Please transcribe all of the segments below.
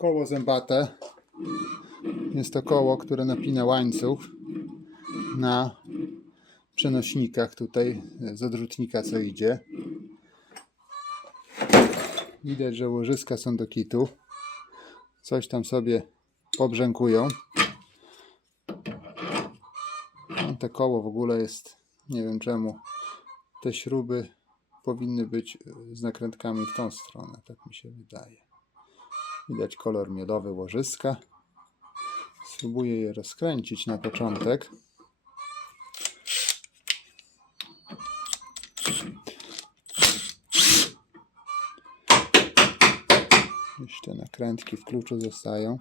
koło zębate. Jest to koło, które napina łańcuch na przenośnikach tutaj z odrzutnika co idzie. Widać, że łożyska są do kitu. Coś tam sobie pobrzękują. No, te koło w ogóle jest, nie wiem czemu, te śruby powinny być z nakrętkami w tą stronę, tak mi się wydaje. Widać kolor miodowy łożyska. Spróbuję je rozkręcić na początek. Te nakrętki w kluczu zostają.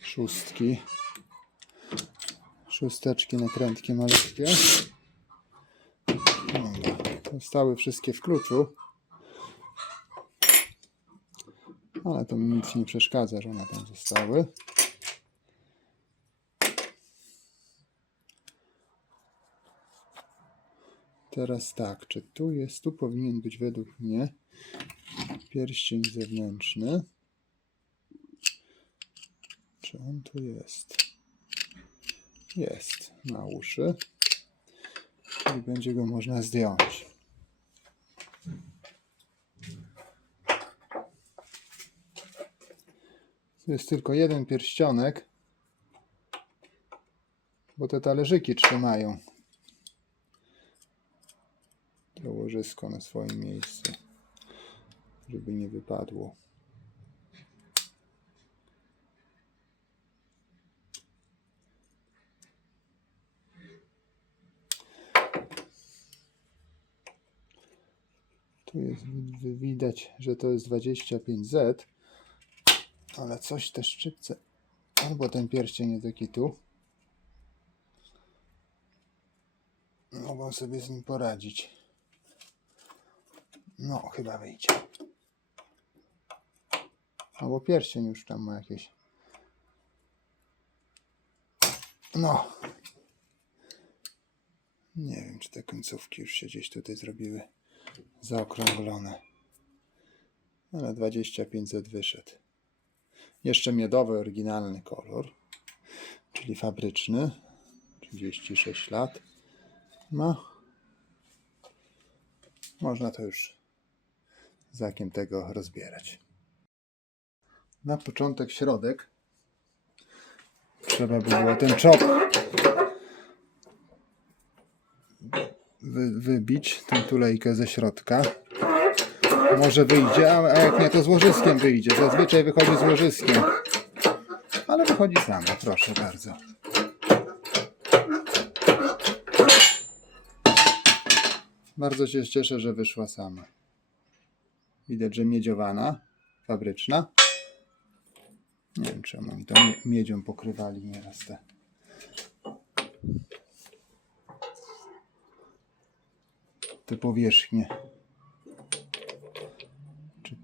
Szóstki. Szósteczki, nakrętki malutkie. Zostały wszystkie w kluczu. Ale to mi nic nie przeszkadza, że one tam zostały. Teraz tak, czy tu jest, tu powinien być według mnie pierścień zewnętrzny. Czy on tu jest? Jest na uszy. I będzie go można zdjąć. Tu jest tylko jeden pierścionek, bo te talerzyki trzymają to łożysko na swoim miejscu, żeby nie wypadło. Tu jest wi- wi- widać, że to jest 25Z, ale coś te szczypce, albo ten pierścień jest taki tu. Mogą sobie z nim poradzić. No, chyba wyjdzie. Albo pierścień już tam ma jakieś. No. Nie wiem, czy te końcówki już się gdzieś tutaj zrobiły zaokrąglone. Ale 25Z wyszedł. Jeszcze miodowy, oryginalny kolor, czyli fabryczny. 36 lat ma. Można to już zakiem tego rozbierać. Na początek środek trzeba by było ten czop wy, wybić, tę tulejkę ze środka. Może wyjdzie, a jak nie to z łożyskiem wyjdzie. Zazwyczaj wychodzi z łożyskiem. Ale wychodzi sama, proszę bardzo. Bardzo się cieszę, że wyszła sama. Widać, że miedziowana, fabryczna. Nie wiem, czemu oni to mie- miedzią pokrywali nieraz te. Te powierzchnie.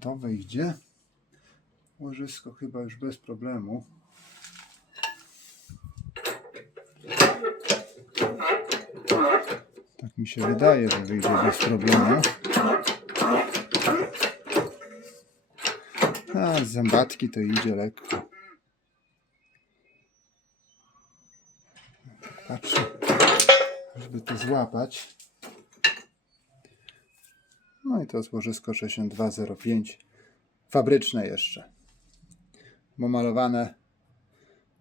To wyjdzie? Łożysko chyba już bez problemu. Tak mi się wydaje, że wyjdzie bez problemu. A z zębatki to idzie lekko. Patrzę, żeby to złapać. I to jest łożysko 6205. Fabryczne jeszcze. Bo malowane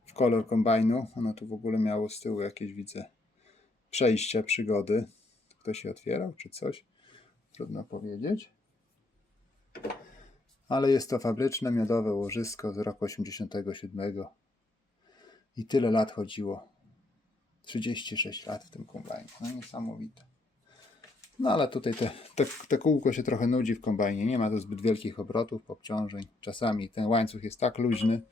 w kolor kombajnu. Ono tu w ogóle miało z tyłu jakieś, widzę, przejścia, przygody. Ktoś się otwierał, czy coś? Trudno powiedzieć. Ale jest to fabryczne, miodowe łożysko z roku 87. I tyle lat chodziło. 36 lat w tym kombajnie. No niesamowite. No ale tutaj te, te, te kółko się trochę nudzi w kombajnie. Nie ma tu zbyt wielkich obrotów, obciążeń. Czasami ten łańcuch jest tak luźny,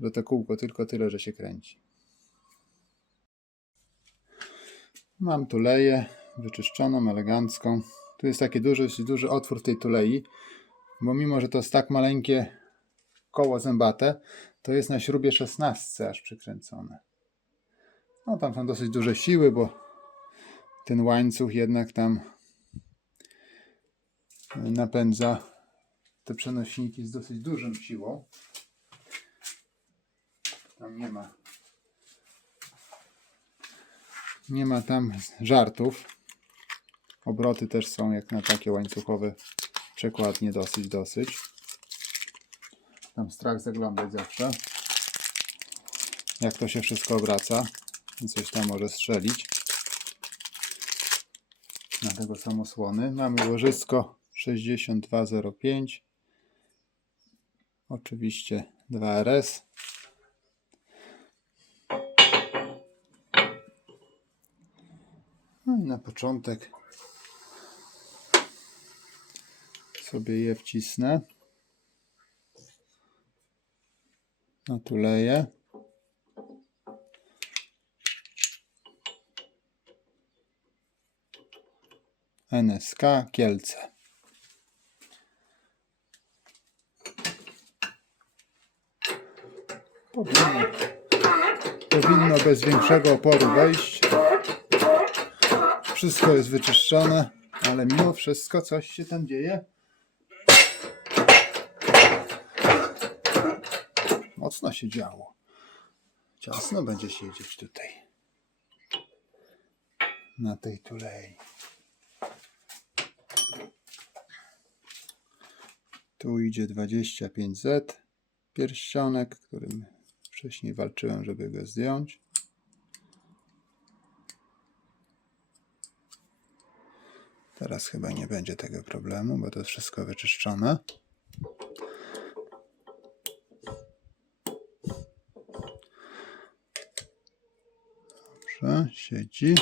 że to kółko tylko tyle, że się kręci. Mam tuleję wyczyszczoną, elegancką. Tu jest taki duży, duży otwór w tej tulei, bo mimo, że to jest tak maleńkie koło zębate, to jest na śrubie 16 aż przykręcone. No tam są dosyć duże siły, bo ten łańcuch jednak tam napędza te przenośniki z dosyć dużą siłą. Tam nie ma nie ma tam żartów. Obroty też są jak na takie łańcuchowe przekładnie dosyć, dosyć. Tam strach zaglądać zawsze. Jak to się wszystko obraca. Coś tam może strzelić. Dlatego są osłony. Mamy łożysko 6205. Oczywiście 2RS. No i na początek sobie je wcisnę. Natuleję. NSK Kielce. Powinno, powinno bez większego oporu wejść. Wszystko jest wyczyszczone, ale mimo wszystko coś się tam dzieje. Mocno się działo. Ciasno będzie siedzieć tutaj. Na tej tulei. Tu idzie 25Z. Pierścionek, którym wcześniej walczyłem, żeby go zdjąć. Teraz chyba nie będzie tego problemu, bo to wszystko wyczyszczone. Dobrze, siedzi.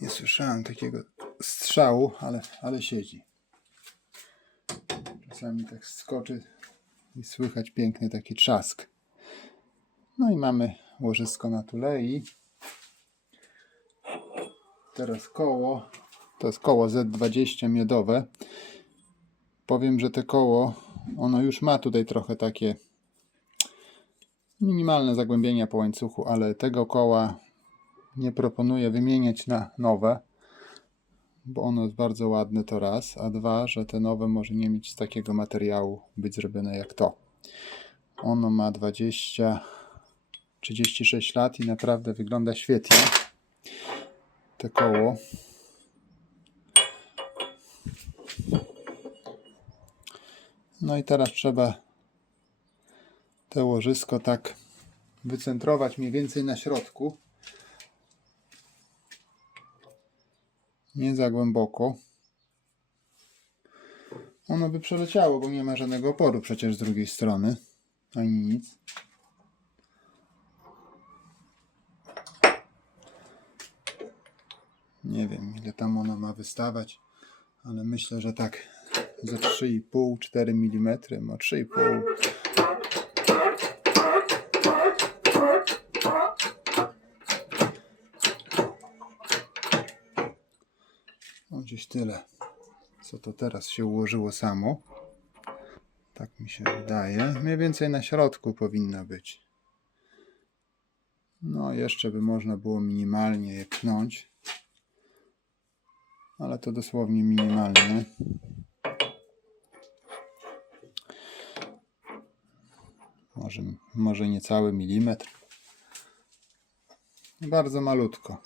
Nie słyszałem takiego strzału, ale, ale siedzi. Czasami tak skoczy i słychać piękny taki trzask. No i mamy łożysko na tulei. Teraz koło. To jest koło Z20 miodowe. Powiem, że te koło, ono już ma tutaj trochę takie minimalne zagłębienia po łańcuchu, ale tego koła nie proponuję wymieniać na nowe, bo ono jest bardzo ładne to raz, a dwa, że te nowe może nie mieć z takiego materiału być zrobione jak to. Ono ma 20 36 lat i naprawdę wygląda świetnie te koło. No i teraz trzeba te łożysko tak wycentrować mniej więcej na środku. Nie za głęboko. Ono by przeleciało, bo nie ma żadnego oporu przecież z drugiej strony. Ani nic. Nie wiem, ile tam ono ma wystawać, ale myślę, że tak ze 3,5-4 mm, ma 3,5 No gdzieś tyle, co to teraz się ułożyło samo. Tak mi się wydaje. Mniej więcej na środku powinno być. No, jeszcze by można było minimalnie je pchnąć. Ale to dosłownie minimalnie. Może, może niecały milimetr. Bardzo malutko.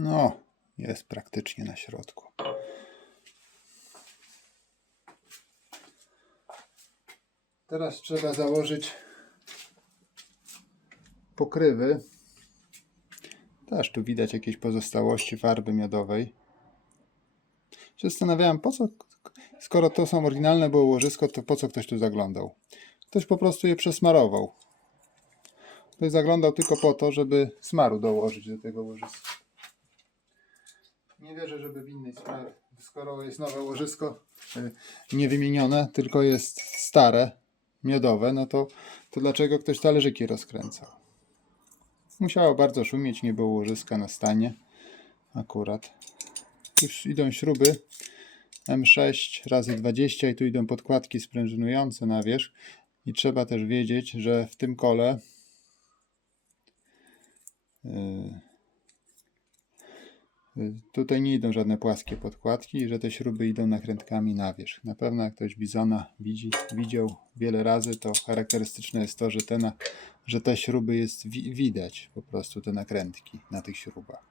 No, jest praktycznie na środku. Teraz trzeba założyć pokrywy. Też tu widać jakieś pozostałości farby miodowej. Zastanawiałem, po co, skoro to są oryginalne było łożysko, to po co ktoś tu zaglądał? Ktoś po prostu je przesmarował. Ktoś zaglądał tylko po to, żeby smaru dołożyć do tego łożyska. Nie wierzę, żeby w innej sprawie, skoro jest nowe łożysko y, niewymienione, tylko jest stare, miodowe, no to, to dlaczego ktoś talerzyki rozkręcał? Musiało bardzo szumieć, nie było łożyska na stanie akurat. Już idą śruby M6 razy 20 i tu idą podkładki sprężynujące na wierzch. I trzeba też wiedzieć, że w tym kole yy, tutaj nie idą żadne płaskie podkładki że te śruby idą nakrętkami na wierzch. Na pewno jak ktoś bizona widzi, widział wiele razy, to charakterystyczne jest to, że te, na, że te śruby jest wi widać po prostu te nakrętki na tych śrubach.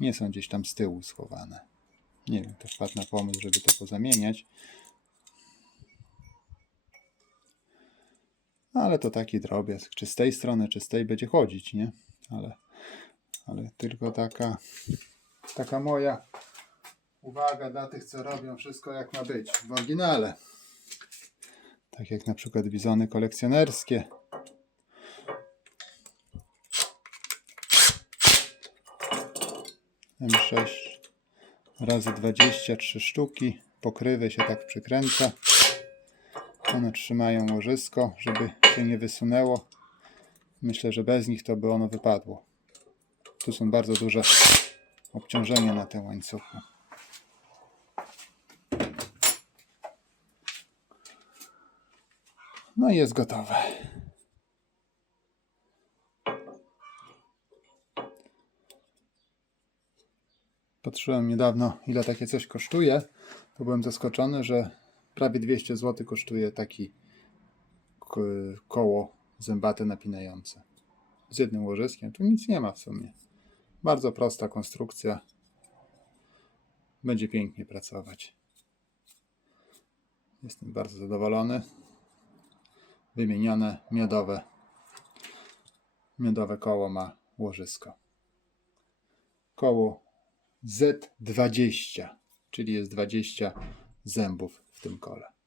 Nie są gdzieś tam z tyłu schowane. Nie wiem, to wpadł na pomysł, żeby to pozamieniać. Ale to taki drobiazg. Czy z tej strony, czy z tej będzie chodzić, nie? Ale, ale tylko taka, taka moja uwaga dla tych, co robią wszystko jak ma być w oryginale. Tak jak na przykład bizony kolekcjonerskie. M6 razy 23 sztuki. Pokrywę się tak przykręca. One trzymają łożysko, żeby się nie wysunęło. Myślę, że bez nich to by ono wypadło. Tu są bardzo duże obciążenia na tym łańcuchu. No i jest gotowe. Patrzyłem niedawno, ile takie coś kosztuje. To byłem zaskoczony, że prawie 200 zł kosztuje taki ko- koło zębate napinające. Z jednym łożyskiem. Tu nic nie ma w sumie. Bardzo prosta konstrukcja. Będzie pięknie pracować. Jestem bardzo zadowolony. Wymienione miodowe. Miodowe koło ma łożysko. Koło Z20, czyli jest 20 zębów w tym kole.